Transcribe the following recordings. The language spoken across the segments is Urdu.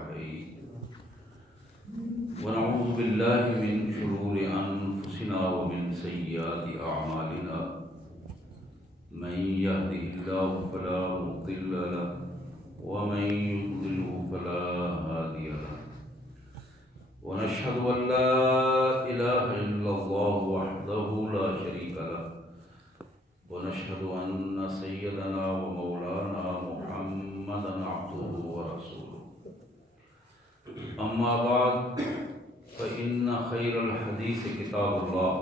عليه. ونعوذ بالله من شرور أنفسنا ومن سيئات أعمالنا. من يهده الله فلا مضل له ومن يضلله فلا هادي له. ونشهد أن لا إله إلا الله وحده لا شريك له. ونشهد أن سيدنا ومولانا محمدا عبده ورسوله. أما بعد فإن خير الحديث كتاب الله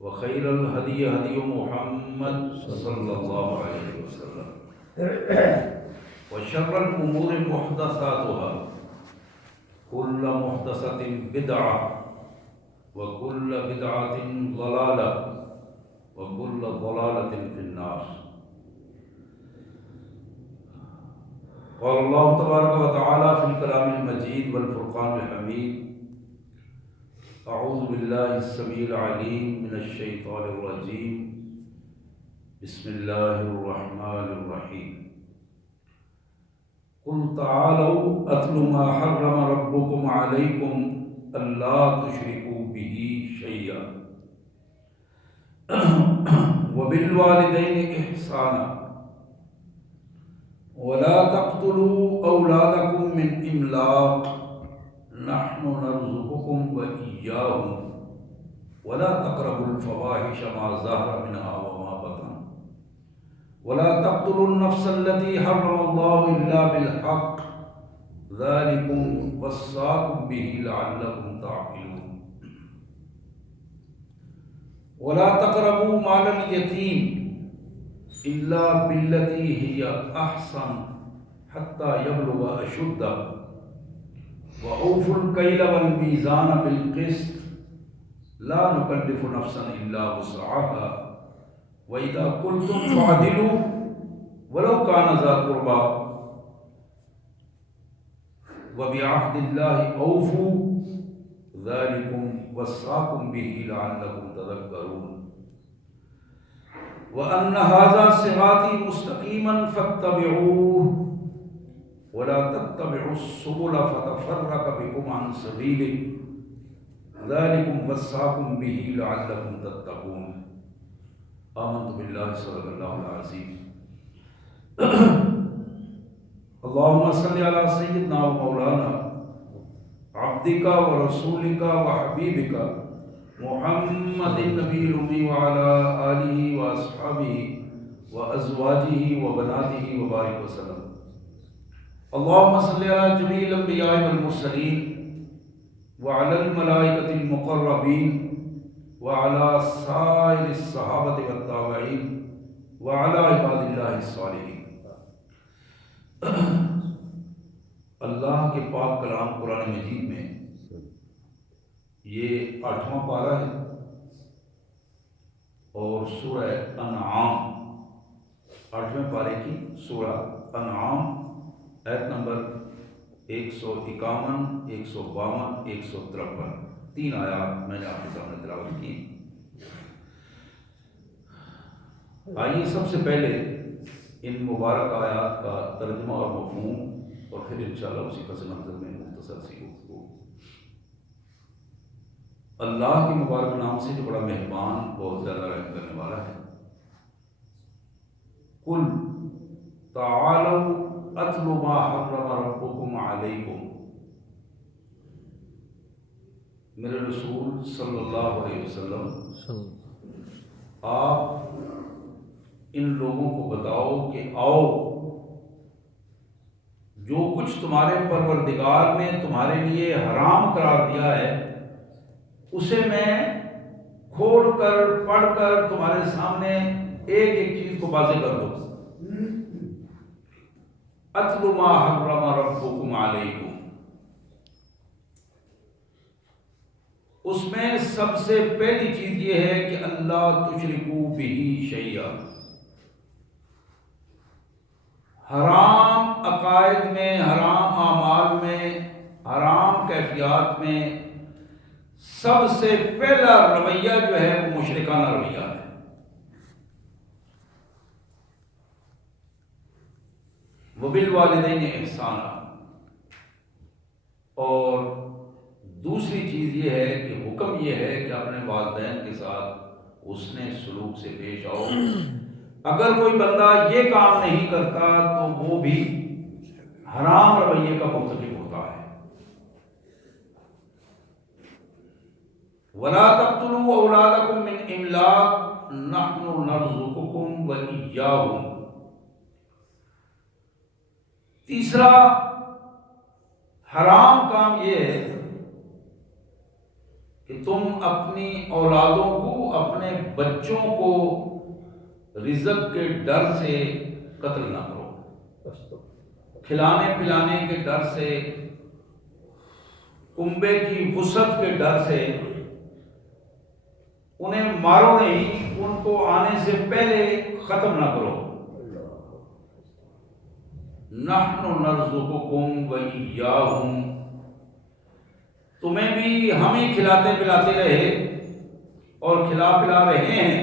وخير الهدي هدي محمد صلى الله عليه وسلم. وشر الأمور محدثاتها. كل محدثة بدعة وكل بدعة ضلالة وكل ضلالة في النار. قال الله تبارك وتعالى في الكلام المجيد والفرقان الحميد: أعوذ بالله السميع العليم من الشيطان الرجيم. بسم الله الرحمن الرحيم. قل تعالوا أتل ما حرم ربكم عليكم ألا تشركوا به شيئا وبالوالدين إحسانا ولا تقتلوا أولادكم من إملاق نحن نرزقكم وإياهم ولا تقربوا الفواحش ما ظهر منها وما بطن ولا تقتلوا النفس التي حرم الله إلا بالحق ذلكم وصاكم به لعلكم تعقلون. ولا تقربوا مال اليتيم إلا بالتي هي أحسن حتى يبلغ أشده وأوفوا الكيل والميزان بالقسط لا نكلف نفسا إلا وسعها وإذا قلتم فاعدلوا ولو كان ذا قربى وبعهد الله أوفوا ذلكم وصاكم به لعلكم تذكرون. وأن هذا صراطي مستقيما فاتبعوه ولا تتبعوا السبل فتفرق بكم عن سبيله ذلكم وصاكم به لعلكم تتقون. آمنت بالله صدق الله العظيم. اللهم صل على سيدنا ومولانا عبدك ورسولك وحبيبك محمد النبي الأمي وعلى آله وأصحابه وأزواجه وبناته وبارك وسلم. اللهم صل على جميع الأنبياء والمرسلين وعلى الملائكة المقربين وعلى سائر الصحابة والتابعين وعلى عباد الله الصالحين. اللہ کے پاک کلام قرآن مجید میں یہ 8واں پارہ ہے اور سورہ انعام 8ویں پارے کی سورہ انعام آیت نمبر 151 152 153 3 آیات میں نے آپ کے سامنے تلاوت کی. آئیے سب سے پہلے ان مبارک آیات کا ترجمہ اور مفہوم اور پھر انشاءاللہ اسی پس منظر میں مختصر سی گفتگو. اللہ کے مبارک نام سے جو بڑا مہربان بہت زیادہ رحم کرنے والا ہے. قل تعالوا اتل ما حرم ربکم علیکم. میرے رسول صلی اللہ علیہ وسلم آپ ان لوگوں کو بتاؤ کہ آؤ جو کچھ تمہارے پروردگار نے تمہارے لیے حرام قرار دیا ہے اسے میں کھول کر پڑھ کر تمہارے سامنے ایک ایک چیز کو واضح کر دو. اتل ما حرم ربکم علیکم. اس میں سب سے پہلی چیز یہ ہے کہ اللہ تشرکوا بہ شیئا. حرام عقائد میں، حرام اعمال میں، حرام کیفیات میں سب سے پہلا رویہ جو ہے وہ مشرکانہ رویہ ہے. وبالوالدین احسانا، اور دوسری چیز یہ ہے کہ حکم یہ ہے کہ اپنے والدین کے ساتھ حسن سلوک سے پیش آؤ۔ اگر کوئی بندہ یہ کام نہیں کرتا تو وہ بھی حرام رویے کا مرتکب ہوتا ہے۔ وَلَا تَقْتُلُوا أَوْلَادَكُم مِّنْ إِمْلَاقٍ نَحْنُ نَرْزُقُكُمْ وَإِيَّاهُمْ۔ تیسرا حرام کام یہ ہے کہ تم اپنی اولادوں کو، اپنے بچوں کو رزق کے ڈر سے قتل نہ کرو، کھلانے پلانے کے ڈر سے، کنبے کی وسعت کے ڈر سے انہیں مارو نہیں، ان کو آنے سے پہلے ختم نہ کرو۔ نحن نرزقکم وإیاہم، تمہیں بھی ہم ہی کھلاتے پلاتے رہے اور کھلا پلا رہے ہیں،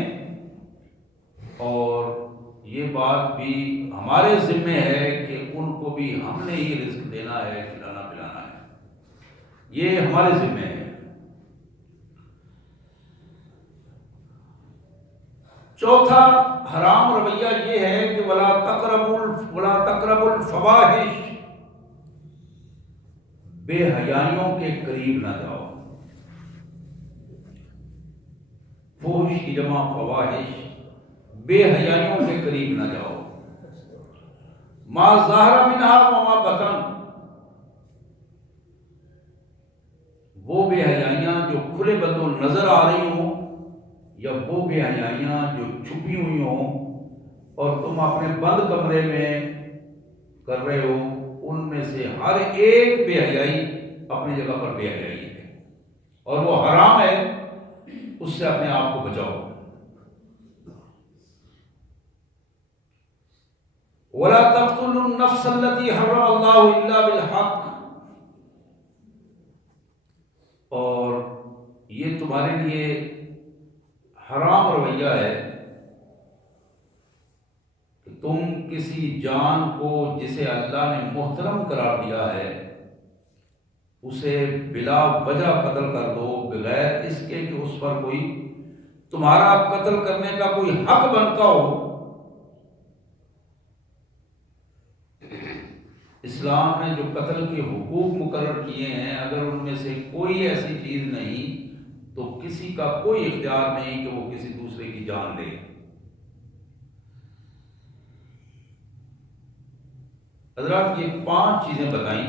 اور یہ بات بھی ہمارے ذمہ ہے کہ ان کو بھی ہم نے ہی رزق دینا ہے، کھلانا پلانا ہے، یہ ہمارے ذمہ ہے۔ چوتھا حرام رویہ یہ ہے کہ ولا تقربوا الفواحش، بے حیائیوں کے قریب نہ جاؤ۔ فحش کی جمع فواحش، بے حیائیوں کے قریب نہ جاؤ۔ ما ظاہر منہا وما بطن، وہ بے حیائیاں جو کھلے بدو نظر آ رہی ہوں، یا وہ بے حیائیاں جو چھپی ہوئی ہوں اور تم اپنے بند کمرے میں کر رہے ہو، ان میں سے ہر ایک بے حیائی اپنی جگہ پر بے حیائی ہے اور وہ حرام ہے، اس سے اپنے آپ کو بچاؤ۔ وَلَا تَقْتُلُوا النَّفْسَ الَّتِي حَرَّمَ اللَّهُ إِلَّا بِالْحَقِّ، اور یہ تمہارے لیے حرام رویہ ہے کہ تم کسی جان کو جسے اللہ نے محترم قرار دیا ہے اسے بلا وجہ قتل کر دو، بغیر اس کے کہ اس پر کوئی تمہارا قتل کرنے کا کوئی حق بنتا ہو۔ اسلام نے جو قتل کے حقوق مقرر کیے ہیں، اگر ان میں سے کوئی ایسی چیز نہیں تو کسی کا کوئی اختیار نہیں کہ وہ کسی دوسرے کی جان لے۔ حضرات یہ 5 چیزیں بتائیں،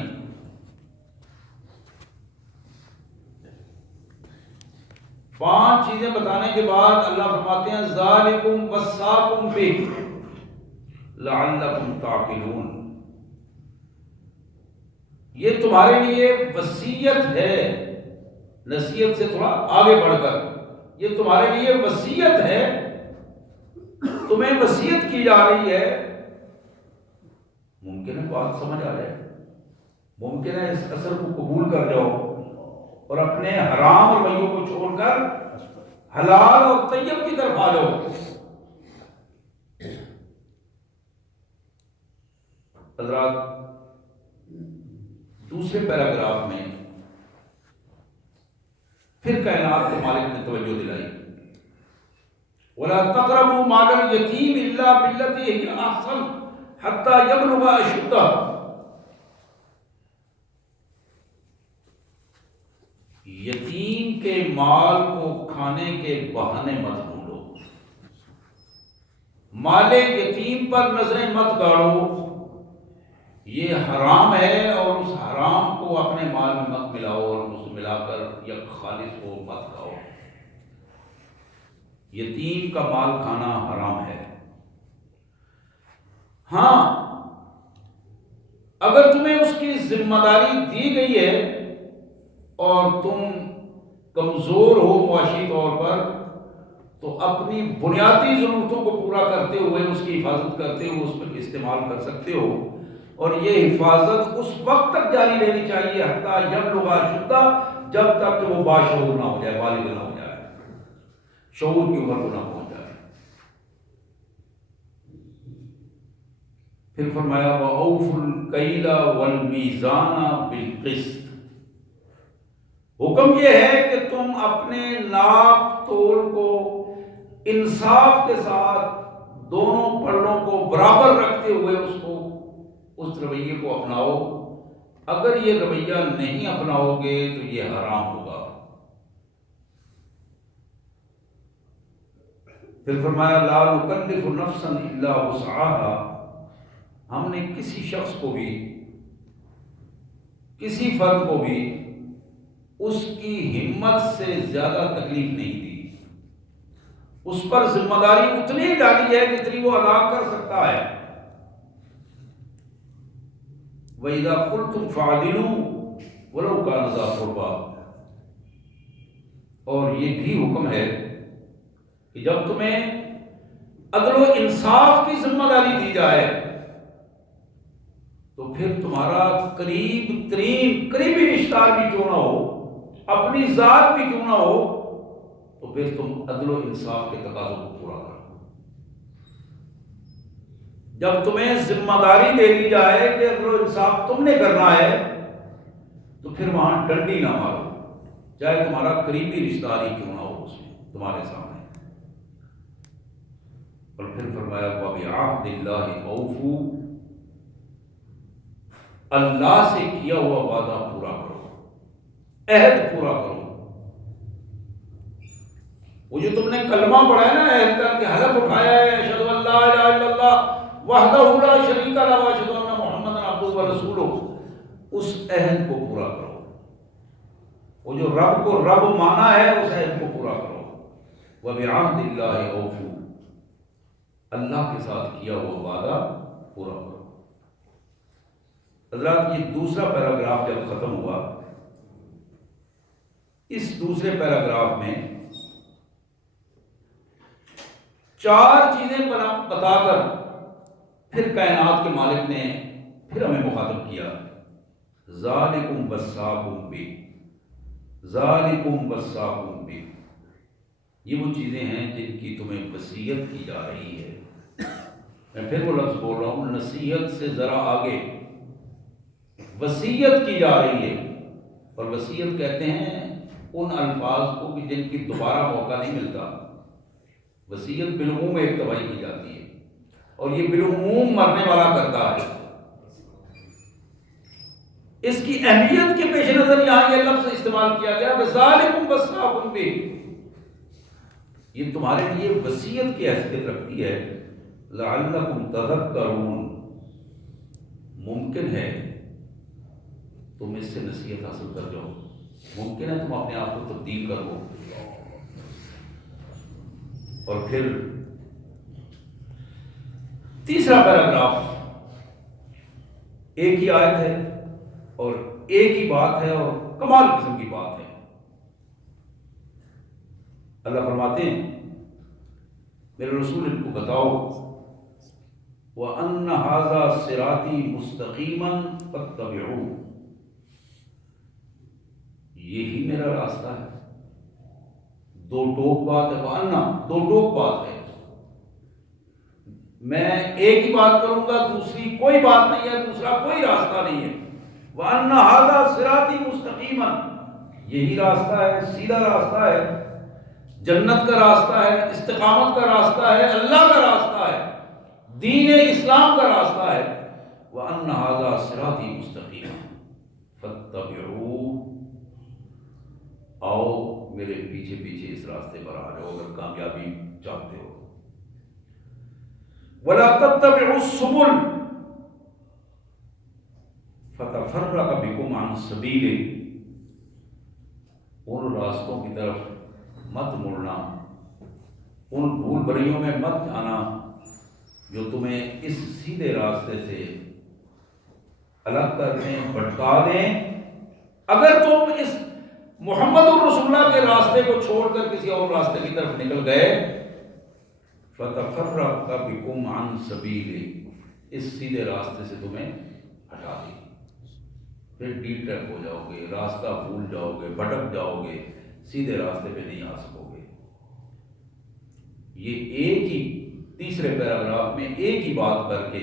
5 چیزیں بتانے کے بعد اللہ فرماتے ہیں ذالکم وصاکم بہ لعلکم تعقلون، یہ تمہارے لیے وصیت ہے، نصیحت سے تھوڑا آگے بڑھ کر یہ تمہارے لیے وصیت ہے، تمہیں وصیت کی جا رہی ہے۔ ممکن ہے بات سمجھ آ جائے، ممکن ہے اس اثر کو قبول کر جاؤ اور اپنے حرام رویوں کو چھوڑ کر حلال اور طیب کی طرف آ جاؤ۔ حضرات دوسرے پیراگراف میں پھر کائنات کے مالک نے توجہ دلائی، وَلَا تَقْرَبُوا مَالَ الْيَتِيمِ إِلَّا بِالَّتِي هِيَ أَحْسَنُ حَتَّى يَبْلُغَ أَشُدَّهُ، یتیم کے مال کو کھانے کے بہانے مت ڈھونڈو، مال یتیم پر نظریں مت گاڑو، یہ حرام ہے، اور اس حرام کو اپنے مال میں مت ملاؤ اور اس ملا کر یک خالص کو مت کھاؤ۔ یتیم کا مال کھانا حرام ہے۔ ہاں اگر تمہیں اس کی ذمہ داری دی گئی ہے اور تم کمزور ہو معاشی طور پر، تو اپنی بنیادی ضرورتوں کو پورا کرتے ہوئے اس کی حفاظت کرتے ہوئے اس پر استعمال کر سکتے ہو، اور یہ حفاظت اس وقت تک جاری رہنی چاہیے حتیٰ یبلغ اشدہ، جب تک کہ وہ باشعور نہ ہو جائے، بالغ نہ ہو جائے، شعور کی عمر کو نہ پہنچ جائے۔ پھر فرمایا وَأَوْفُوا الْكَيْلَ وَالْمِيزَانَ بِالْقِسْطِ، حکم یہ ہے کہ تم اپنے ناپ تول کو انصاف کے ساتھ دونوں پلڑوں کو برابر رکھتے ہوئے اس رویے کو اپناؤ. اگر یہ رویہ نہیں اپناؤ گے تو یہ حرام ہوگا. پھر فرمایا لا نکلف نفسا الا وسعها، ہم نے کسی شخص کو بھی، کسی فرد کو بھی اس کی ہمت سے زیادہ تکلیف نہیں دی. اس پر ذمہ داری اتنی ہی ڈالی ہے جتنی وہ ادا کر سکتا ہے. وَإِذَا قُلْتُمْ فَعْدِلُوا وَلَوْ كَانَ ذَا قُرْبَىٰ، اور یہ بھی حکم ہے کہ جب تمہیں عدل و انصاف کی ذمہ داری دی جائے تو پھر تمہارا قریبی رشتہ دار بھی کیوں نہ ہو، اپنی ذات بھی کیوں نہ ہو، تو پھر تم عدل و انصاف کے تقاضوں کو پورا کرو. جب تمہیں ذمہ داری دے دی جائے کہ عدل و انصاف تم نے کرنا ہے تو پھر وہاں ڈنڈی نہ مارو، چاہے تمہارا قریبی رشتہ دار ہی کیوں نہ ہو اس میں تمہارے سامنے. اور پھر فرمایا وَبِعَهْدِ اللَّهِ أَوْفُوا، اللہ سے کیا ہوا وعدہ پورا کرو، عہد پورا کرو. وہ جو تم نے کلمہ پڑھا ہے نا، عہد کر کے حلف اٹھایا ہے اشہد ان لا الہ الا اللہ وحدہ لا شریک لہ واشہد ان محمدا عبدہ ورسولہ، اس عہد کو پورا کرو. وہ جو رب کو رب مانا ہے اس عہد کو پورا کرو. وَبِعَهْدِ اللَّهِ أَوْفُوا، اللہ کے ساتھ کیا ہوا وعدہ پورا کرو. حضرات یہ دوسرا پیراگراف جب ختم ہوا، اس دوسرے پیراگراف میں 4 چیزیں بتا کر پھر کائنات کے مالک نے پھر ہمیں مخاطب کیا. ذالکم وصاکم بہ، ذالکم وصاکم بہ، یہ وہ چیزیں ہیں جن کی تمہیں وصیت کی جا رہی ہے. میں پھر وہ لفظ بول رہا ہوں، نصیحت سے ذرا آگے وصیت کی جا رہی ہے. اور وصیت کہتے ہیں ان الفاظ کو کہ جن کی دوبارہ موقع نہیں ملتا. وصیت بالعموم ایک تباہی کی جاتی ہے اور یہ بالعموم مرنے والا کرتا ہے. اس کی اہمیت کے پیش نظر یہاں یہ لفظ استعمال کیا گیا ذالکم وصاکم بہ، یہ تمہارے لیے وصیت کی حیثیت رکھتی ہے. لعلکم تذکرون، ممکن ہے تم اس سے نصیحت حاصل کر جاؤ، ممکن ہے تم اپنے آپ کو تبدیل کر لو. اور پھر تیسرا پیراگراف ایک ہی آیت ہے اور ایک ہی بات ہے اور کمال قسم کی بات ہے. اللہ فرماتے ہیں میرے رسول ان کو بتاؤ وَأَنَّ هَذَا صِرَاطِي مُسْتَقِيمًا فَاتَّبِعُوهُ، یہی میرا راستہ ہے. دو ٹوک بات ہے، وَأَنَّ دو ٹوک بات ہے. میں ایک ہی بات کروں گا، دوسری کوئی بات نہیں ہے، دوسرا کوئی راستہ نہیں ہے. وَأَنَّ هَذَا صِرَاطِي مُسْتَقِيمًا، یہی راستہ ہے، سیدھا راستہ ہے، جنت کا راستہ ہے، استقامت کا راستہ ہے، اللہ کا راستہ ہے، دین اسلام کا راستہ ہے. وَأَنَّ هَذَا صِرَاطِي مُسْتَقِيمًا فَاتَّبِعُوهُ، آؤ میرے پیچھے پیچھے اس راستے پر آ جاؤ اگر کامیابی چاہتے ہو. وَلَا تَتَّبِعُوا السُّبُلَ فَتَفَرَّقَ بِكُمْ عَنْ سَبِيلِهِ، ان راستوں کی طرف مت مڑنا، ان بھول بھلیوں میں مت جانا جو تمہیں اس سیدھے راستے سے الگ کر دیں، بھٹکا دیں. اگر تم اس محمد الرسول اللہ کے راستے کو چھوڑ کر کسی اور راستے کی طرف نکل گئے، فَتَفَرَّقَ بِكُمْ عَنْ سَبِيلِهِ، اس سیدھے راستے سے تمہیں ہٹا دیں، پھر ڈی ٹریک ہو جاؤ گے، راستہ بھول جاؤ گے، بھٹک جاؤ گے، سیدھے راستے پہ نہیں آ سکو گے. یہ ایک ہی تیسرے پیراگراف میں ایک ہی بات کر کے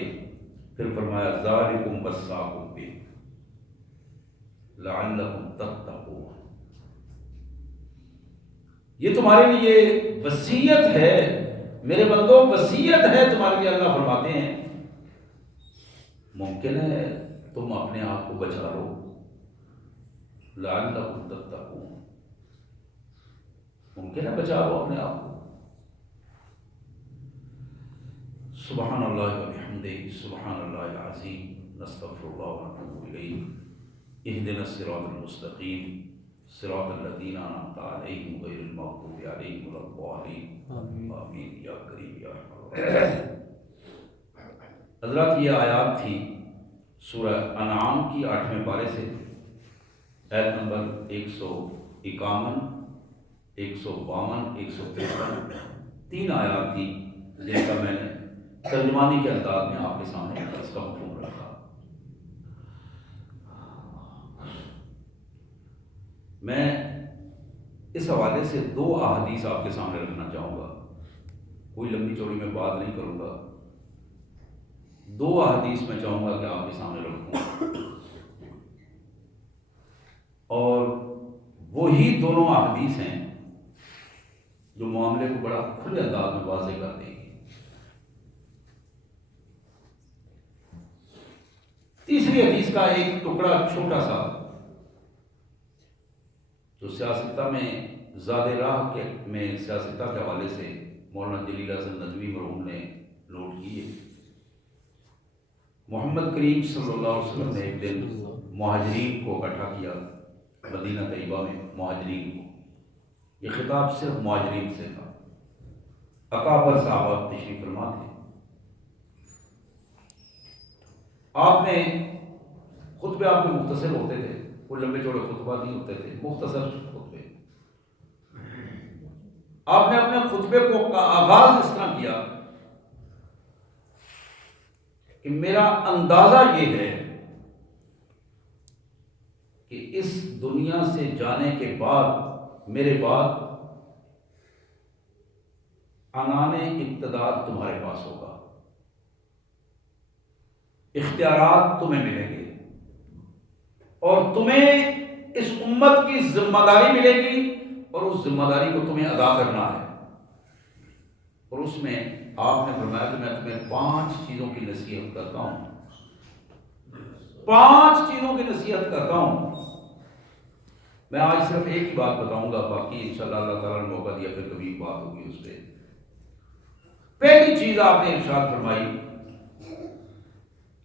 پھر فرمایا ذالکم وصاکم بہ لعلکم تتقون، یہ تمہارے لیے وصیت ہے میرے بندو، وصیت ہے تمہارے لیے، اللہ فرماتے ہیں ممکن ہے تم اپنے آپ کو بچا لو، لعلکم تتقون، ممکن ہے بچا لو اپنے آپ کو۔ سبحان اللہ وبحمدہ، سبحان اللہ العظیم، نستغفر اللہ ونتوب الیہ، اہدنا الصراط المستقیم، صراط الذین انعمت علیہم غیر المغضوب علیہم ولا الضالین، آمین یا کریم یا رحیم۔ حضرات یہ آیات تھی سورہ انعام کی 8ویں پارے سے، آیت نمبر 151، 152، 153، 3 آیات تھی جن کا میں نے ترجمانی کے انداز میں آپ کے سامنے اس کا مفہوم رکھا۔ میں اس حوالے سے 2 احادیث آپ کے سامنے رکھنا چاہوں گا، کوئی لمبی چوڑی میں بات نہیں کروں گا، 2 احادیث میں چاہوں گا کہ آپ کے سامنے رکھوں، اور وہی دونوں احادیث ہیں جو معاملے کو بڑا کھلے انداز میں واضح کر دیں گی۔ تیسری حدیث کا ایک ٹکڑا چھوٹا سا جو سیاستہ میں زاد راہ کے میں سیاستہ کے حوالے سے مولانا جلیل حسن ندوی مرحوم نے نوٹ کیے۔ محمد کریم صلی اللہ علیہ وسلم نے ایک دن مہاجرین کو اکٹھا کیا، مدینہ طیبہ میں مہاجرین کو، یہ خطاب صرف مہاجرین سے تھا، اکابر صحابہ تشریف فرما تھے۔ آپ نے خطبے آپ کے مختصر ہوتے تھے، کوئی لمبے چوڑے خطبہ نہیں ہوتے تھے، مختصر خطبے۔ آپ نے اپنے خطبے کو کا آغاز اس طرح کیا کہ میرا اندازہ یہ ہے کہ اس دنیا سے جانے کے بعد میرے بعد عنان اقتدار تمہارے پاس ہوگا، اختیارات تمہیں ملیں گے، اور تمہیں اس امت کی ذمہ داری ملے گی، اور اس ذمہ داری کو تمہیں ادا کرنا ہے۔ اور اس میں آپ نے فرمایا کہ میں تمہیں 5 چیزوں کی نصیحت کرتا ہوں، 5 چیزوں کی نصیحت کرتا ہوں۔ میں آج صرف ایک ہی بات بتاؤں گا، باقی انشاءاللہ اللہ تعالیٰ نے موقع دیا پھر کبھی بات ہوگی اس پہ۔ پہلی چیز آپ نے ارشاد فرمائی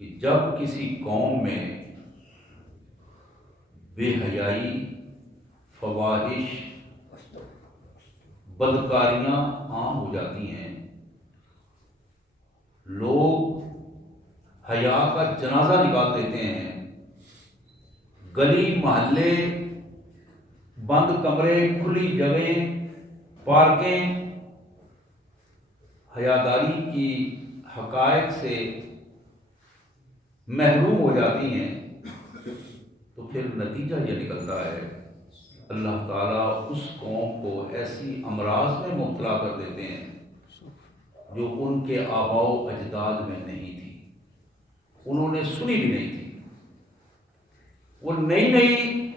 کہ جب کسی قوم میں بے حیائی، فواحش، بدکاریاں عام ہو جاتی ہیں، لوگ حیا کا جنازہ نکال دیتے ہیں، گلی محلے، بند کمرے، کھلی جگہیں، پارکیں حیاداری کی حقائق سے محروم ہو جاتی ہیں، تو پھر نتیجہ یہ نکلتا ہے اللہ تعالیٰ اس قوم کو ایسی امراض میں مبتلا کر دیتے ہیں جو ان کے آباء و اجداد میں نہیں تھی، انہوں نے سنی بھی نہیں تھی۔ وہ نئی نئی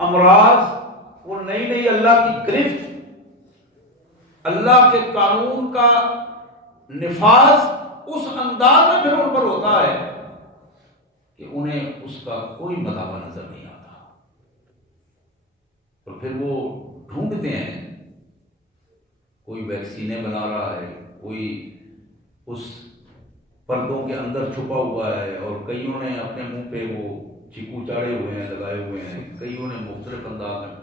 امراض، وہ نئی نئی اللہ کی گرفت، اللہ کے قانون کا نفاذ اس انداز میں پھر ان پر ہوتا ہے کہ انہیں اس کا کوئی مداوع نظر نہیں آتا، اور پھر وہ ڈھونڈتے ہیں، کوئی ویکسینیں بنا رہا ہے، کوئی اس پردوں کے اندر چھپا ہوا ہے، اور کئیوں نے اپنے منہ پہ وہ چیکو چاڑے ہوئے ہیں، لگائے ہوئے ہیں، کئیوں نے مختلف انداز میں،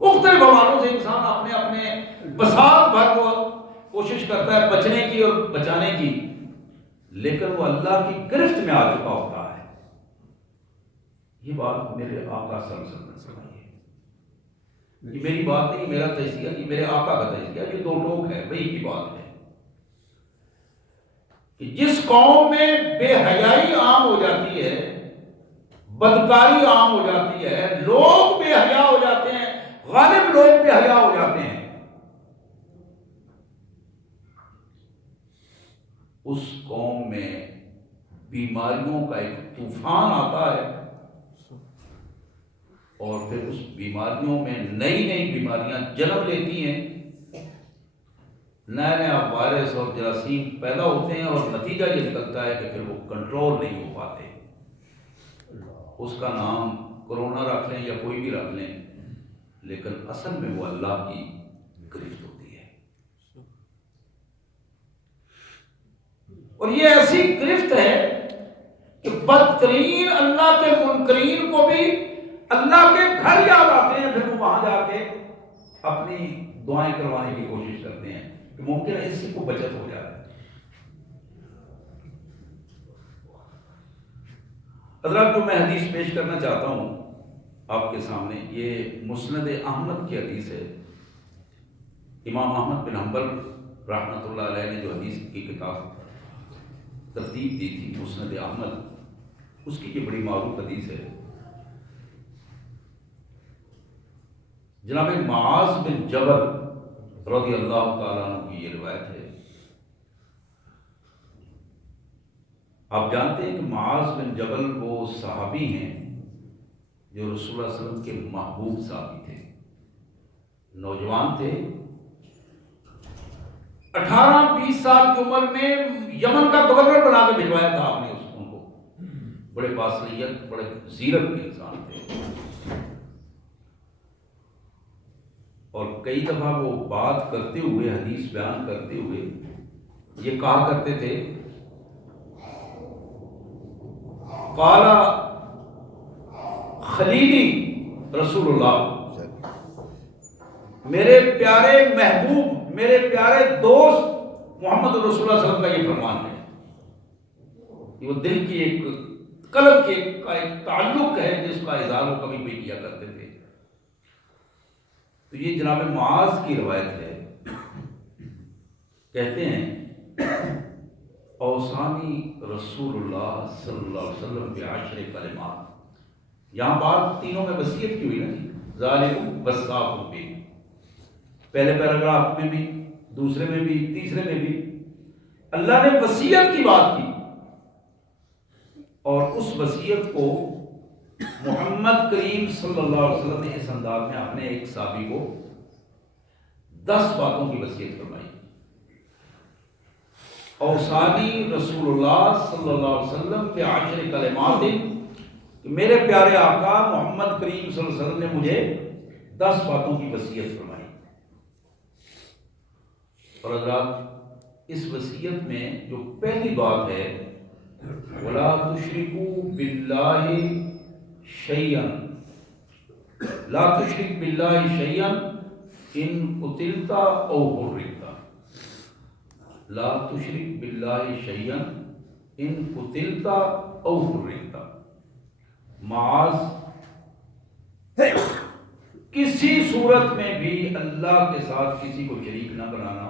مختلف حوالوں سے انسان اپنے اپنے بساط بھر کو کوشش کرتا ہے بچنے کی اور بچانے کی، لیکن وہ اللہ کی گرفت میں آ چکا ہوتا ہے۔ یہ بات میرے آقا صلی اللہ علیہ وسلم نے سمجھی ہے، یہ میری بات نہیں، میرا تجزیہ، یہ میرے آقا کا تجزیہ، یہ 2 لوگ ہیں، وہی کی بات ہے کہ جس قوم میں بے حیائی عام ہو جاتی ہے، بدکاری عام ہو جاتی ہے، لوگ بے حیا ہو جاتے ہیں، غالب لوگ بے حیا ہو جاتے ہیں، اس قوم میں بیماریوں کا ایک طوفان آتا ہے، اور پھر اس بیماریوں میں نئی نئی بیماریاں جنم لیتی ہیں، نیا نیا وائرس اور جراثیم پیدا ہوتے ہیں، اور نتیجہ یہ نکلتا ہے کہ پھر وہ کنٹرول نہیں ہو پاتے۔ اس کا نام کرونا رکھ لیں یا کوئی بھی رکھ لیں، لیکن اصل میں وہ اللہ کی گرفت ہوتی ہے۔ اور یہ ایسی گرفت ہے کہ بدترین اللہ کے منکرین کو بھی اللہ کے گھر یاد آتے ہیں، پھر وہ وہاں جا کے اپنی دعائیں کروانے کی کوشش کرتے ہیں کہ ممکن ہے اس سے کو بچت ہو جائے۔ حضرات، جو میں حدیث پیش کرنا چاہتا ہوں آپ کے سامنے، یہ مسند احمد کی حدیث ہے۔ امام احمد بن حنبل رحمۃ اللہ علیہ نے جو حدیث کی کتاب ترتیب دی تھی، مسند احمد، اس کی یہ بڑی معروف حدیث ہے۔ جناب معاذ بن جبل رضی اللہ تعالیٰ عنہ کی یہ روایت ہے۔ آپ جانتے ہیں کہ معاذ بن جبل وہ صحابی ہیں جو رسول اللہ صلی اللہ علیہ وسلم کے محبوب صحابی تھے، نوجوان تھے، 18-20 سال کی عمر میں یمن کا گورنر بنا کے بھجوایا تھا آپ نے ان کو۔ بڑے باصلاحیت، بڑے زیرک کے انسان تھے، اور کئی دفعہ وہ بات کرتے ہوئے، حدیث بیان کرتے ہوئے یہ کہا کرتے تھے، قال خلیلی رسول اللہ، میرے پیارے محبوب، میرے پیارے دوست محمد رسول اللہ صلی اللہ علیہ وسلم کا یہ فرمان ہے۔ وہ دل کی ایک، قلب کا ایک تعلق ہے جس کا اظہار وہ کبھی بھی کیا کرتے تھے۔ تو یہ جناب معاذ کی روایت ہے، کہتے ہیں اوصانی رسول اللہ صلی اللہ علیہ وسلم بعشر کلمات۔ یہاں بات تینوں میں وصیت کی ہوئی نا جی، ذالکم وصاکم بہ، پہلے پیراگراف میں بھی، دوسرے میں بھی، تیسرے میں بھی اللہ نے وصیت کی بات کی، اور اس وصیت کو محمد کریم صلی اللہ علیہ وسلم نے اس انداز میں اپنے ایک صحابی کو 10 باتوں کی وصیت فرمائی۔ اوصانی رسول اللہ صلی اللہ علیہ وسلم بعشر کلمات، کہ میرے پیارے آقا محمد کریم صلی اللہ علیہ وسلم نے مجھے 10 باتوں کی وصیت فرمائی۔ اور حضرات، اس وصیت میں جو پہلی بات ہے، وَلَا تُشْرِكُوا بِاللَّهِ شَيْئًا، لا تشرک باللہ شیئا ان قتلت او حرقت، لا تشرک باللہ شیئا ان قتلت او حرقت۔ معاذ، کسی صورت میں بھی اللہ کے ساتھ کسی کو شریک نہ بنانا،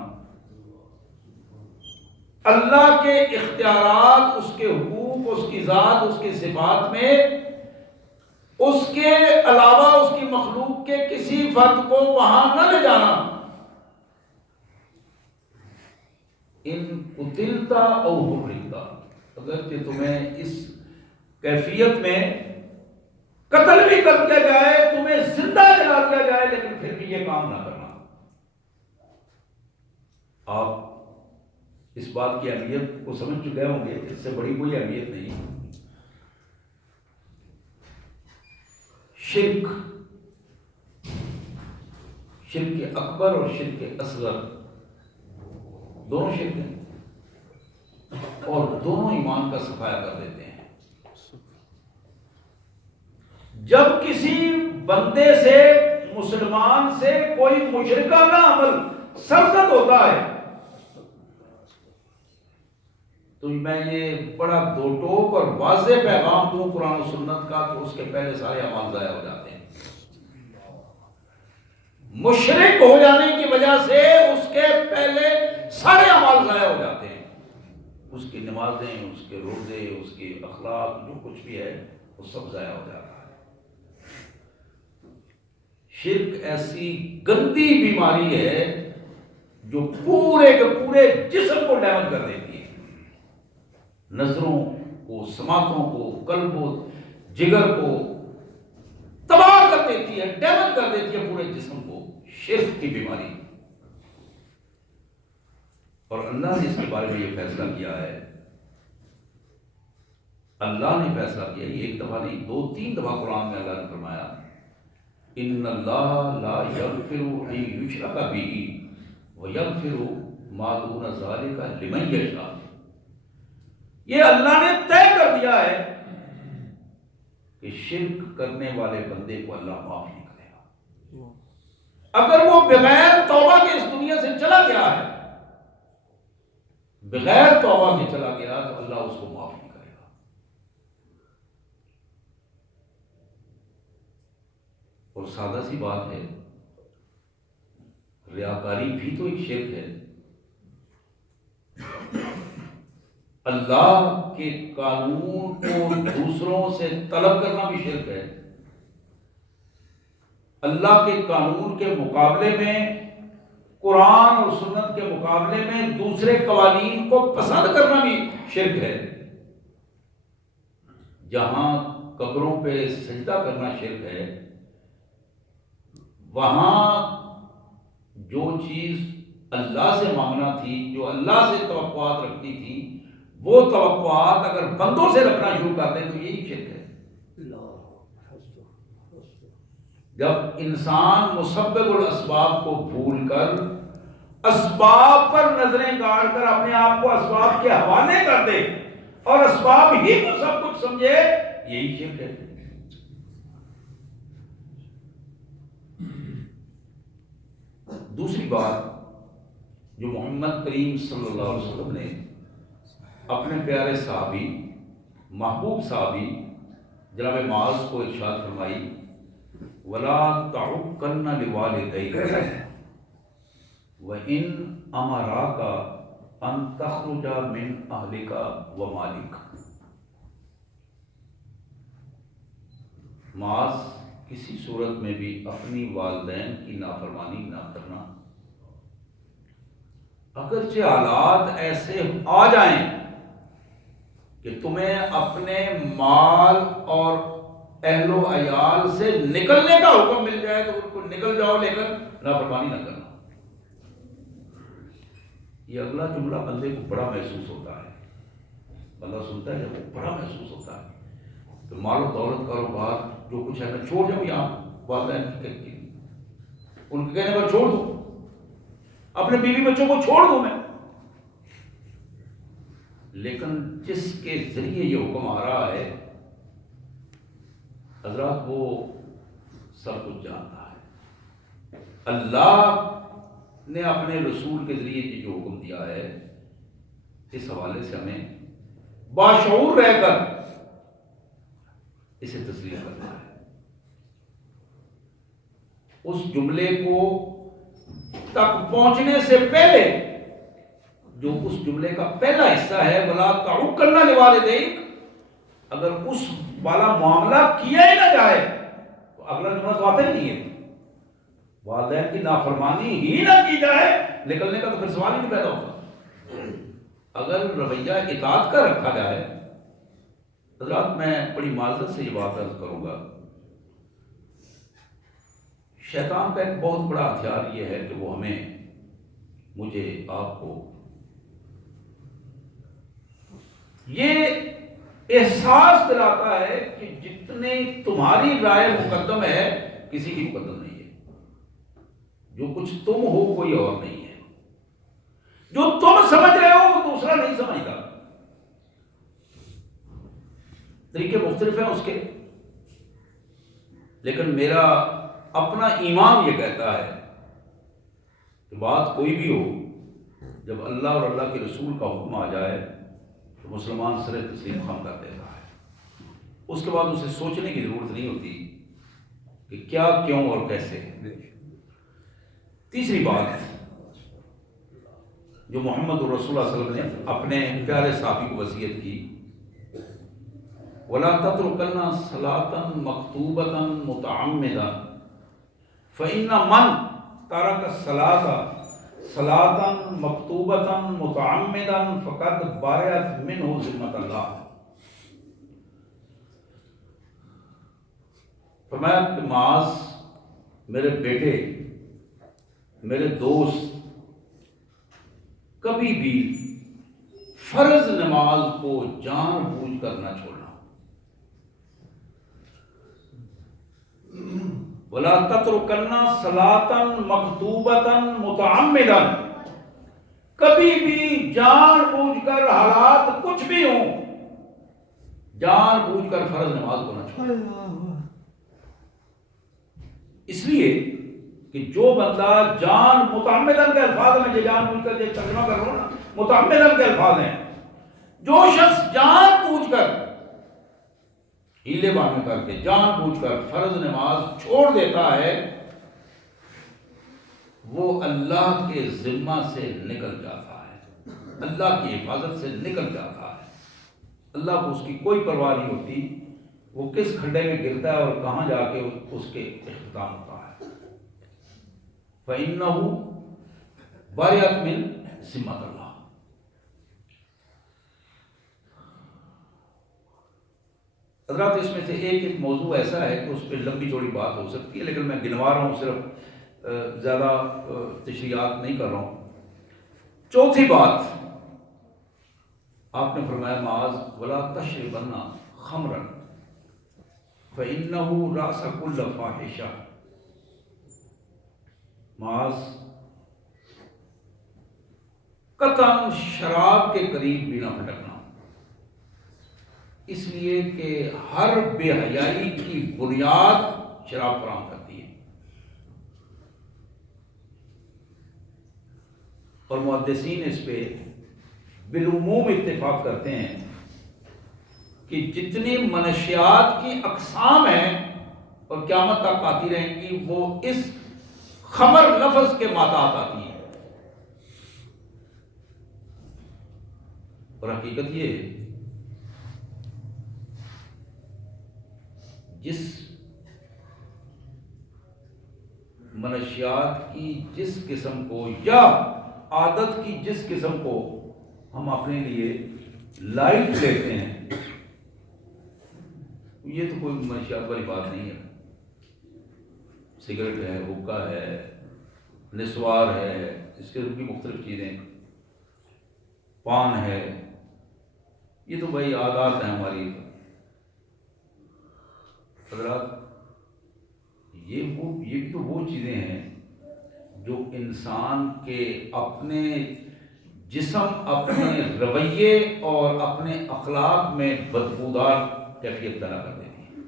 اللہ کے اختیارات، اس کے حقوق، اس کی ذات، اس کی صفات میں اس کے علاوہ اس کی مخلوق کے کسی فرد کو وہاں نہ لے جانا۔ ان قتلت او حرقت، اگرچہ تمہیں اس کیفیت میں قتل بھی کر دیا جائے، تمہیں زندہ جلا دیا جائے، لیکن پھر بھی یہ کام نہ کرنا۔ آپ اس بات کی اہمیت کو سمجھ چکے ہوں گے، اس سے بڑی کوئی اہمیت نہیں۔ شرک، شرک اکبر اور شرک اصغر، دونوں شرک ہیں، اور دونوں ایمان کا صفایا کر دیتے ہیں۔ جب کسی بندے سے، مسلمان سے کوئی مشرکانہ عمل سرزد ہوتا ہے، تو میں یہ بڑا دو ٹوک اور واضح پیغام دوں قرآن و سنت کا کہ اس کے پہلے سارے اعمال ضائع ہو جاتے ہیں۔ مشرک ہو جانے کی وجہ سے اس کے پہلے سارے اعمال ضائع ہو جاتے ہیں، اس کی نمازیں، اس کے روزے، اس کے اخلاق، جو کچھ بھی ہے وہ سب ضائع ہو جاتا ہے۔ شرک ایسی گندی بیماری ہے جو پورے کے پورے جسم کو ڈیمیج کر دیتی ہے، نظروں، کو، سماعتوں کو، قلب کو، جگر کو تباہ کر دیتی ہے، ڈیمیج کر دیتی ہے پورے جسم کو، شرک کی بیماری۔ اور اللہ نے اس کے بارے میں یہ فیصلہ کیا ہے، اللہ نے فیصلہ کیا، یہ ایک دفعہ نہیں، 2-3 دفعہ قرآن میں اللہ نے فرمایا ان اللہ لا یغفر ان یشرک بہ ویغفر ما دون ذلک لمن یشاء۔ یہ اللہ نے طے کر دیا ہے کہ شرک کرنے والے بندے کو اللہ معاف نہیں کرے گا۔ اگر وہ بغیر توبہ کے اس دنیا سے چلا گیا ہے، بغیر توبہ کے چلا گیا تو اللہ اس کو معاف نہیں کرے گا۔ اور سادہ سی بات ہے، ریاکاری بھی تو ایک شرک ہے۔ اللہ کے قانون کو دوسروں سے طلب کرنا بھی شرک ہے۔ اللہ کے قانون کے مقابلے میں، قرآن اور سنت کے مقابلے میں دوسرے قوانین کو پسند کرنا بھی شرک ہے۔ جہاں قبروں پہ سجدہ کرنا شرک ہے، وہاں جو چیز اللہ سے مانگنا تھی، جو اللہ سے توقعات رکھنی تھی، وہ توقعات اگر بندوں سے رکھنا شروع کر دیں تو یہی شرک ہے۔ جب انسان مسبب الاسباب کو بھول کر اسباب پر نظریں گاڑ کر اپنے آپ کو اسباب کے حوالے کر دے اور اسباب ہی کو سب کچھ سمجھے، یہی شرک ہے۔ دوسری بات جو محمد کریم صلی اللہ علیہ وسلم نے اپنے پیارے صحابی، محبوب صحابی جناب معاذ کو ارشاد فرمائی، وَلَا تَعُقَّنَّ لِوَالِدَيْكَ وَإِنْ أَمَرَاكَ أَن تَخْرُجَ مِنْ أَهْلِكَ وَمَالِكَ۔ معاذ، کسی صورت میں بھی اپنی والدین کی نافرمانی نہ کرنا، اگرچہ حالات ایسے آ جائیں کہ تمہیں اپنے مال اور اہل و عیال سے نکلنے کا حکم مل جائے تو ان کو نکل جاؤ، لیکن نافرمانی نہ کرنا۔ یہ اگلا جملہ بندے کو بڑا محسوس ہوتا ہے، بندہ سنتا ہے جب وہ بڑا محسوس ہوتا ہے تو مال و دولت، کاروبار، جو کچھ ہے میں چھوڑ جاؤں یہاں والدین کی، ان کے کہنے پر چھوڑ دو، اپنے بیوی بچوں کو چھوڑ دوں میں۔ لیکن جس کے ذریعے یہ حکم آ رہا ہے حضرات، وہ سب کچھ جانتا ہے۔ اللہ نے اپنے رسول کے ذریعے جو حکم دیا ہے، اس حوالے سے ہمیں باشعور رہ کر اسے تسلیم کرنا ہے۔ اس جملے کو تک پہنچنے سے پہلے، جو اس جملے کا پہلا حصہ ہے وَلَا تَعُقَّنَّ لِوَالِدَيْكَ، اگر اس والا معاملہ کیا ہی نہ جائے تو اگلا جملہ تو آتا ہی نہیں ہے۔ والدین کی نافرمانی ہی نہ کی جائے، نکلنے کا تو پھر سوال ہی نہیں پیدا ہوتا۔ اگر رویہ اطاعت کا رکھا جائے، حضرات میں بڑی معذرت سے یہ بات عرض کروں گا، شیطان کا ایک بہت بڑا ہتھیار یہ ہے کہ وہ ہمیں، مجھے، آپ کو یہ احساس دلاتا ہے کہ جتنے تمہاری رائے مقدم ہے کسی کی مقدم نہیں ہے، جو کچھ تم ہو کوئی اور نہیں ہے، جو تم سمجھ رہے ہو وہ دوسرا نہیں سمجھتا۔ طریقے مختلف ہیں اس کے، لیکن میرا اپنا ایمان یہ کہتا ہے کہ بات کوئی بھی ہو، جب اللہ اور اللہ کے رسول کا حکم آ جائے تو مسلمان سر تسلیم خم کر دیتا ہے۔ اس کے بعد اسے سوچنے کی ضرورت نہیں ہوتی کہ کیا، کیوں اور کیسے۔ تیسری بات جو محمد الرسول صلی اللہ علیہ وسلم نے اپنے پیارے صحابی کو وصیت کی، وَلَا تَتْرُكَنَّ صَلَاةً مَكْتُوبَةً مُتَعَمِّدًا فَإِنَّ مَنْ تَرَكَ الصَّلَاةَ صَلَاةً مَكْتُوبَةً مُتَعَمِّدًا فَقَدْ بَرِئَتْ مِنْهُ ذِمَّةُ اللَّهِ۔ فرمایا کہ معاذ میرے بیٹے، میرے دوست، کبھی بھی فرض نماز کو جان بوجھ کر نہ چھوڑنا۔ وَلَا تَتْرُكَنَّ صَلَاةً مَكْتُوبَةً مُتَعَمِّدًا، کبھی بھی جان بوجھ کر، حالات کچھ بھی ہوں، جان بوجھ کر فرض نماز کو نہ چھوڑنا۔ اس لیے کہ جو بندہ جان متعمدن کے الفاظ میں، جو جان بوجھ کر جو ترجمہ کر رہا ہوں نا، متعمدن کے الفاظ ہیں، جو شخص جان بوجھ کر، ہیلے بہانے کر کے جان بوجھ کر فرض نماز چھوڑ دیتا ہے، وہ اللہ کے ذمہ سے نکل جاتا ہے، اللہ کی حفاظت سے نکل جاتا ہے۔ اللہ کو اس کی کوئی پرواہ نہیں ہوتی وہ کس کھڈے میں گرتا ہے اور کہاں جا کے اس کے اختتام ہوتا ہے۔ فَإِنَّهُ بَرِئَتْ مِنْ ذِمَّةِ اللَّهِ۔ حضرات اس میں سے ایک موضوع ایسا ہے کہ اس پہ لمبی چوڑی بات ہو سکتی ہے، لیکن میں گنوا رہا ہوں، صرف زیادہ تشریحات نہیں کر رہا ہوں۔ چوتھی بات آپ نے فرمایا معاذ وَلَا تَشْرِبَنَّ خَمْرًا فَإِنَّهُ رَأْسَ كُلِّ فَاحِشَةٍ۔ معاذ قطعاً شراب کے قریب بھی نہ پھٹکنا، اس لیے کہ ہر بے حیائی کی بنیاد شراب فراہم کرتی ہے۔ اور محدثین اس پہ بالعموم اتفاق کرتے ہیں کہ جتنی منشیات کی اقسام ہیں اور قیامت تک آتی رہیں گی، وہ اس خمر لفظ کے ماتحت آتی ہیں۔ اور حقیقت یہ ہے جس منشیات کی جس قسم کو یا عادت کی جس قسم کو ہم اپنے لیے لائٹ لیتے ہیں، یہ تو کوئی منشیات والی بات نہیں ہے۔ سگریٹ ہے، حقہ ہے، نسوار ہے، اس قسم کی مختلف چیزیں، پان ہے، یہ تو بھائی عادات ہیں ہماری۔ حضرات یہ بھی تو وہ چیزیں ہیں جو انسان کے اپنے جسم، اپنے رویے اور اپنے اخلاق میں بدبودار کیفیت پیدا کر دیتی ہیں۔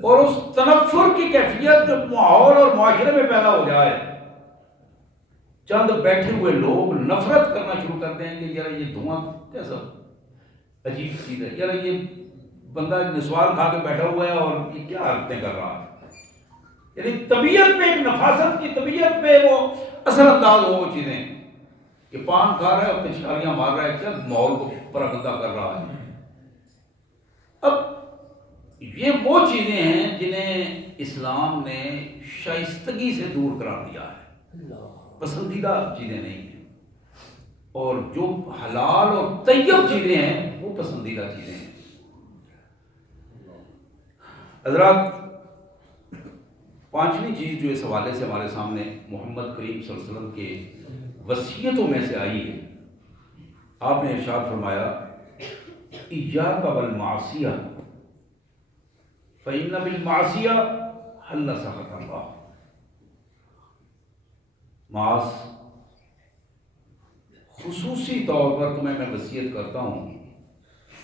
اور اس تنفر کی کیفیت جو ماحول اور معاشرے میں پیدا ہو جائے، چند بیٹھے ہوئے لوگ نفرت کرنا شروع کرتے ہیں کہ یار یہ دھواں کیسا عجیب چیز ہے، یار یہ بندہ نسوار کھا کے بیٹھا ہوا ہے اور یہ کیا حرکتیں کر رہا ہے۔ یعنی طبیعت میں، ایک نفاست کی طبیعت میں وہ اثر انداز ہو وہ چیزیں کہ پان کھا رہا ہے اور پچکاریاں مار رہا ہے، کیا ماحول کو پراگندہ کر رہا ہے۔ اب یہ وہ چیزیں ہیں جنہیں اسلام نے شائستگی سے دور قرار دیا ہے، پسندیدہ چیزیں نہیں ہیں، اور جو حلال اور طیب چیزیں ہیں وہ پسندیدہ چیزیں ہیں۔ حضرات پانچویں چیز جو اس حوالے سے ہمارے سامنے محمد کریم صلی اللہ علیہ وسلم کے وصیتوں میں سے آئی ہے، آپ نے ارشاد فرمایا ایاک والمعصیہ فإن بالمعصیہ حل سخط اللہ۔ معاذ خصوصی طور پر تمہیں میں وصیت کرتا ہوں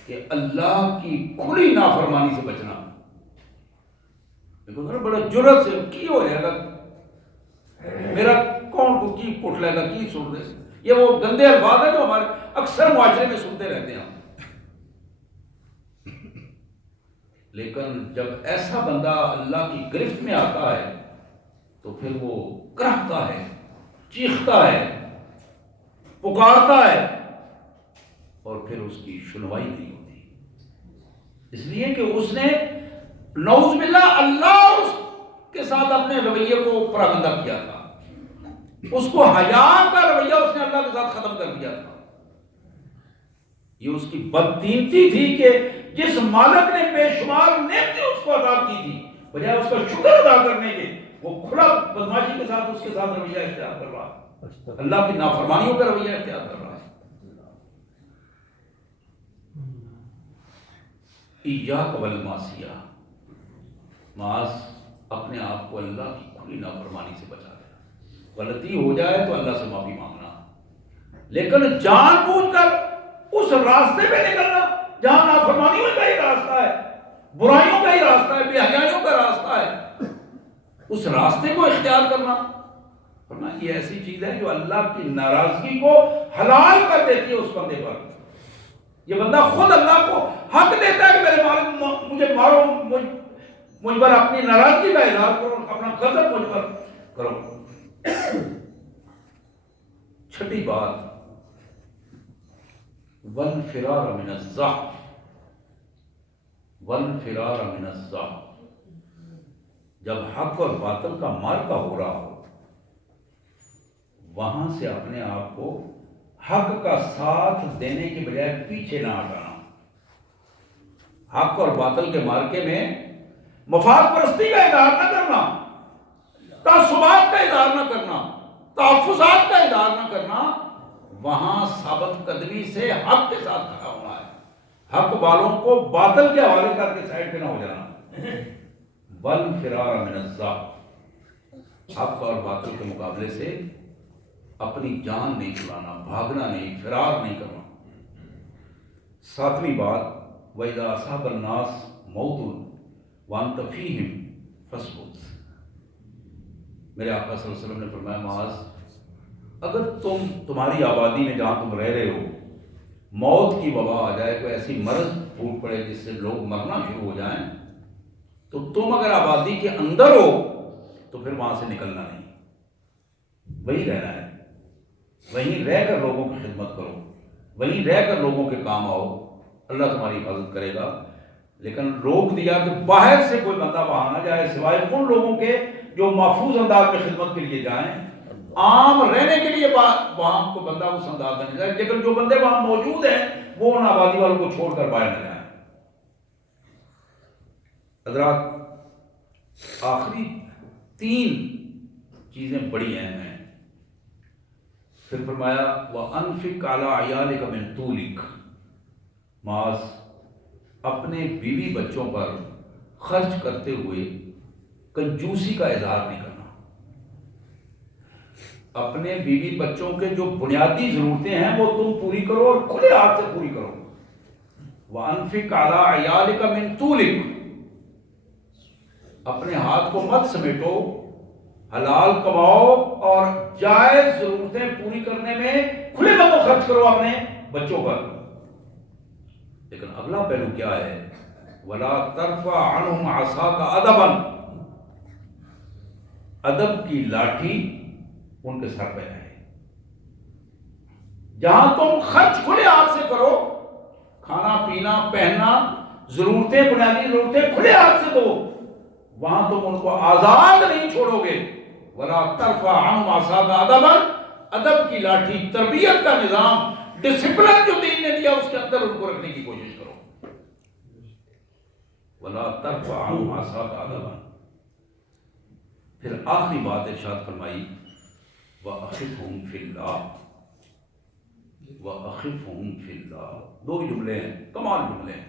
کہ اللہ کی کھلی نافرمانی سے بچنا۔ دیکھو ذرا بڑا جرأت سے کی ہو جائے گا، میرا کون کو کی پٹ لے گا، کی سن رہے، یہ وہ گندے الفاظ ہیں جو ہمارے اکثر معاشرے میں سنتے رہتے ہیں۔ لیکن جب ایسا بندہ اللہ کی گرفت میں آتا ہے تو پھر وہ کرہتا ہے، چیختا ہے، پکارتا ہے، اور پھر اس کی سنوائی نہیں ہوتی، اس لیے کہ اس نے نعوذ باللہ اللہ اور اس کے ساتھ اپنے رویے کو پراگندہ کیا تھا، اس کو حیا کا رویہ اس نے اللہ کے ساتھ ختم کر دیا تھا۔ یہ اس کی بدتینتی تھی کہ جس مالک نے بے شمار نعمتیں اس کو عطا کی تھی، بجائے اس کا شکر ادا کرنے کے وہ کھلا بدماشی کے ساتھ اس کے ساتھ رویہ اختیار کر رہا ہے، اللہ کی نافرمانیوں کا رویہ اختیار کر رہا ہے۔ ایاک والمعصیہ، معاذ اپنے آپ کو اللہ کی کھلی نافرمانی سے بچا لے، غلطی ہو جائے تو اللہ سے معافی مانگنا، لیکن جان بوجھ کر اس راستے پہ نکلنا جہاں نافرمانیوں کا ہی راستہ ہے، برائیوں کا ہی راستہ ہے، بے حیائیوں کا راستہ ہے، اس راستے کو اختیار کرنا، ورنہ یہ ایسی چیز ہے جو اللہ کی ناراضگی کو حلال کر دیتی ہے اس بندے پر۔ یہ بندہ خود اللہ کو حق دیتا ہے کہ میرے مالک مجھے مارو، مجھ پر اپنی ناراضگی کا اظہار کرو، اپنا غضب مجھ پر کرو۔ چھٹی بات، والفرار من الزحف، والفرار من الزحف، جب حق اور باطل کا معرکہ ہو رہا ہو وہاں سے اپنے آپ کو حق کا ساتھ دینے کے بجائے پیچھے نہ ہٹانا، حق اور باطل کے معرکے میں مفاد پرستی کا اظہار نہ کرنا، تعصبات کا اظہار نہ کرنا، تحفظات کا اظہار نہ کرنا، وہاں ثابت قدمی سے حق کے ساتھ کھڑا ہونا ہے، حق والوں کو باطل کے حوالے کر کے سائڈ پہ نہ ہو جانا۔ والفرار من الزحف، حق اور باطل کے مقابلے سے اپنی جان نہیں چھڑانا، بھاگنا نہیں، فرار نہیں کرنا۔ ساتویں بات، وَإِذَا أَصَابَ النَّاسَ مَوْتٌ وَأَنْتَ فِيهِمْ فَاصْبُرْ، میرے آقا صلی اللہ علیہ وسلم نے فرمایا معاذ، اگر تمہاری آبادی میں جہاں تم رہ رہے ہو موت کی وبا آ جائے، کوئی ایسی مرض پھوٹ پڑے جس سے لوگ مرنا شروع ہو جائیں، تو تم اگر آبادی کے اندر ہو تو پھر وہاں سے نکلنا نہیں، وہیں رہنا ہے، وہیں رہ کر لوگوں کی خدمت کرو، وہیں رہ کر لوگوں کے کام آؤ، اللہ تمہاری حفاظت کرے گا۔ لیکن روک دیا کہ باہر سے کوئی بندہ وہاں نہ جائے سوائے ان لوگوں کے جو محفوظ انداز میں خدمت کے لیے جائیں، عام رہنے کے لیے وہاں کو بندہ اس انداز میں نہیں جائے، لیکن جو بندے وہاں موجود ہیں وہ ان آبادی والوں کو چھوڑ کر باہر نہ جائیں۔ حضرات، آخری تین چیزیں بڑی اہم ہیں۔ پھر فرمایا وَأَنفِقْ عَلَىٰ عِيَالِكَ مِن طُولِكَ، معاذ اپنے بیوی بچوں پر خرچ کرتے ہوئے کنجوسی کا اظہار نہیں کرنا، اپنے بیوی بچوں کے جو بنیادی ضرورتیں ہیں وہ تم پوری کرو اور کھلے ہاتھ سے پوری کرو۔ وَأَنفِقْ عَلَىٰ عِيَالِكَ مِن طُولِكَ، اپنے ہاتھ کو مت سمیٹو، حلال کماؤ اور جائز ضرورتیں پوری کرنے میں کھلے بندوں خرچ کرو اپنے بچوں پر۔ لیکن اگلا پہلو کیا ہے؟ وَلَا تَرْفَعْ عَنْهُمْ عَصَاكَ أَدَبًا، ادب کی لاٹھی ان کے سر پہ رہے، جہاں تم خرچ کھلے ہاتھ سے کرو، کھانا پینا پہننا ضرورتیں بنیادی ضرورتیں کھلے ہاتھ سے دو، وہاں تم ان کو آزاد نہیں چھوڑو گے۔ وَلَا تَرْفَعْ عَنْهُمْ عَصَاكَ أَدَبًا، ادب کی لاٹھی، تربیت کا نظام، ڈسپلن جو دین نے دیا اس کے اندر ان کو رکھنے کی کوشش کرو۔ وَلَا تَرْفَعْ عَنْهُمْ عَصَاكَ أَدَبًا۔ پھر آخری بات ارشاد فرمائی وَأَخِفْهُمْ فِي اللَّهِ، وَأَخِفْهُمْ فِي اللَّهِ، دو جملے ہیں، کمال جملے ہیں۔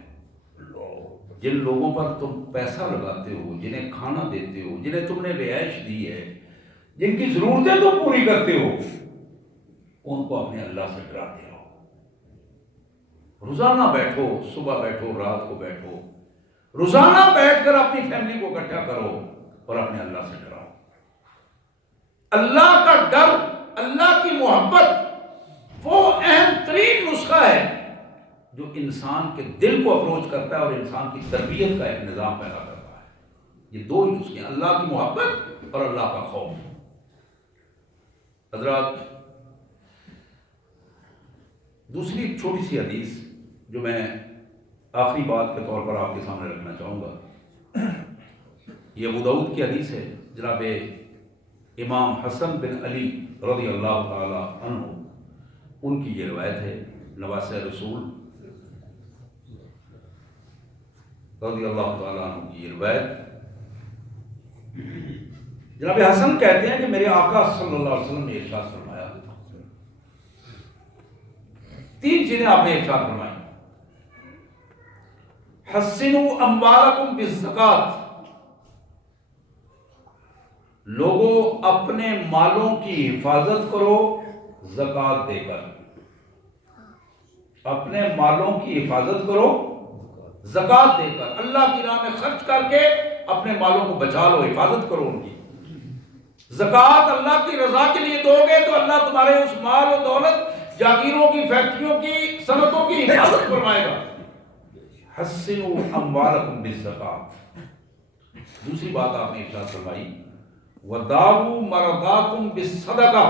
جن لوگوں پر تم پیسہ لگاتے ہو، جنہیں کھانا دیتے ہو، جنہیں تم نے رہائش دی ہے، جن کی ضرورتیں تم پوری کرتے ہو، ان کو اپنے اللہ سے ڈراتے رہو۔ روزانہ بیٹھو، صبح بیٹھو، رات کو بیٹھو، روزانہ بیٹھ کر اپنی فیملی کو اکٹھا کرو اور اپنے اللہ سے ڈراؤ۔ اللہ کا ڈر، اللہ کی محبت وہ اہم ترین نسخہ ہے جو انسان کے دل کو اپروچ کرتا ہے اور انسان کی تربیت کا ایک نظام پیدا کرتا ہے۔ یہ دو ہی نسخے ہیں، اللہ کی محبت اور اللہ کا خوف۔ حضرات، دوسری ایک چھوٹی سی حدیث جو میں آخری بات کے طور پر آپ کے سامنے رکھنا چاہوں گا، یہ ابو داؤد کی حدیث ہے۔ جناب امام حسن بن علی رضی اللہ تعالی عنہ، ان کی یہ روایت ہے، نواسہ رسول رضی اللہ تعالیٰ عنہ کی روایت، جناب حسن کہتے ہیں کہ میرے آقا صلی اللہ علیہ وسلم نے ارشاد فرمایا، تین چیزیں آپ نے ارشاد فرمائی، حسنوا اموالکم بالزکات، لوگوں اپنے مالوں کی حفاظت کرو زکات دے کر، اپنے مالوں کی حفاظت کرو زکات دے کر، اللہ کی راہ میں خرچ کر کے اپنے مالوں کو بچا لو، حفاظت کرو ان کی۔ زکات اللہ کی رضا کے لیے دو گے تو اللہ تمہارے اس مال و دولت، جاگیروں کی، فیکٹریوں کی، صنعتوں کی حفاظت فرمائے گا۔ حسنوا اموالکم بالزکات۔ دوسری بات آپ نے ارشاد فرمائی، وداؤوا مرضاکم بالصدقہ،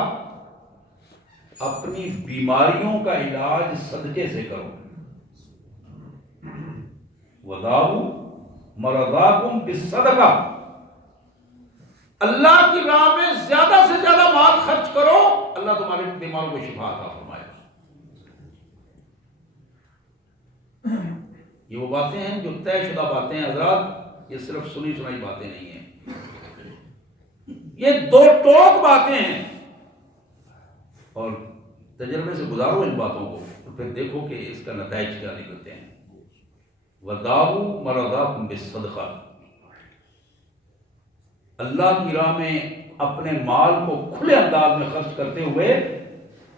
اپنی بیماریوں کا علاج صدقے سے کرو۔ وداؤوا مرضاکم بالصدقہ، اللہ کی راہ میں زیادہ سے زیادہ مال خرچ کرو، اللہ تمہارے بیماروں کو شفا عطا فرمائے گا۔ یہ وہ باتیں ہیں جو طے شدہ باتیں ہیں حضرات، یہ صرف سنی سنائی باتیں نہیں ہیں، یہ دو ٹوک باتیں ہیں، اور تجربے سے گزارو ان باتوں کو تو پھر دیکھو کہ اس کا نتائج کیا نکلتے ہیں۔ وَدَاوُوا مَرَضَاكُمْ بِالصَّدْقَةِ، اللہ کی راہ میں اپنے مال کو کھلے انداز میں خرچ کرتے ہوئے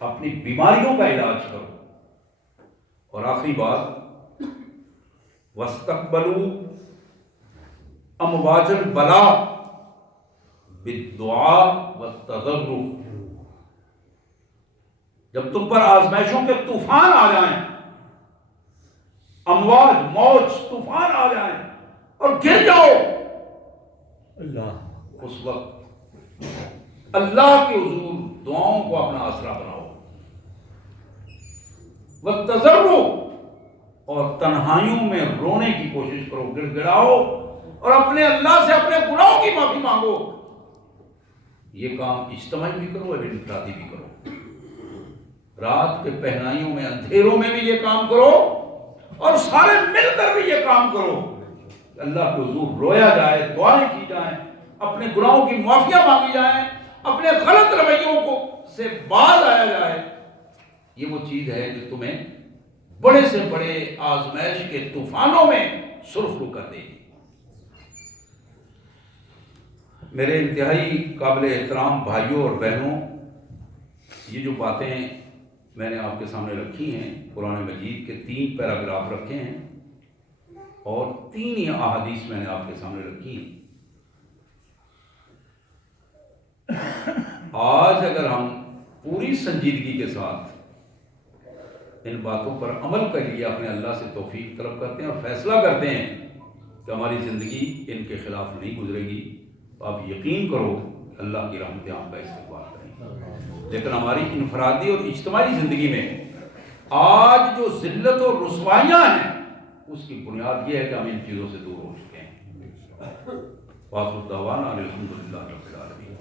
اپنی بیماریوں کا علاج کرو۔ اور آخری بات، وَاسْتَقْبَلُوا أَمْوَاجَ الْبَلَاءِ بِالدُّعَاءِ وَالتَّضَرُّعِ، جب تم پر آزمائشوں کے طوفان آ جائیں، امواج، موج، طوفان آ جائیں اور گر جاؤ، اللہ، اس وقت اللہ کے حضور دعاؤں کو اپنا آسرا بناؤ۔ وَالتَّضَرُّعِ، اور تنہائیوں میں رونے کی کوشش کرو، گڑ گڑاؤ اور اپنے اللہ سے اپنے گناہوں کی معافی مانگو۔ یہ کام اجتماعی بھی کرو اور انفرادی بھی کرو، رات کے پہنائیوں میں، اندھیروں میں بھی یہ کام کرو اور سارے مل کر بھی یہ کام کرو، اللہ کے حضور رویا جائے، دعائیں کی جائیں، اپنے گناہوں کی معافیاں مانگی جائیں، اپنے غلط رویوں کو سے باز آیا جائے۔ یہ وہ چیز ہے جو تمہیں بڑے سے بڑے آزمائش کے طوفانوں میں سرخرو کر دے گی۔ میرے انتہائی قابل احترام بھائیوں اور بہنوں، یہ جو باتیں میں نے آپ کے سامنے رکھی ہیں، قرآن مجید کے 3 پیراگراف رکھے ہیں اور 3 ہی احادیث میں نے آپ کے سامنے رکھی ہیں۔ آج اگر ہم پوری سنجیدگی کے ساتھ ان باتوں پر عمل کے لیے اپنے اللہ سے توفیق طلب کرتے ہیں اور فیصلہ کرتے ہیں کہ ہماری زندگی ان کے خلاف نہیں گزرے گی، تو آپ یقین کرو اللہ کی رحمتیں آپ کا استقبال کریں گی۔ لیکن ہماری انفرادی اور اجتماعی زندگی میں آج جو ذلت اور رسوائیاں ہیں، اس کی بنیاد یہ ہے کہ ہم ان چیزوں سے دور ہو چکے ہیں۔ وآخر دعوانا الحمدللہ رب العالمین۔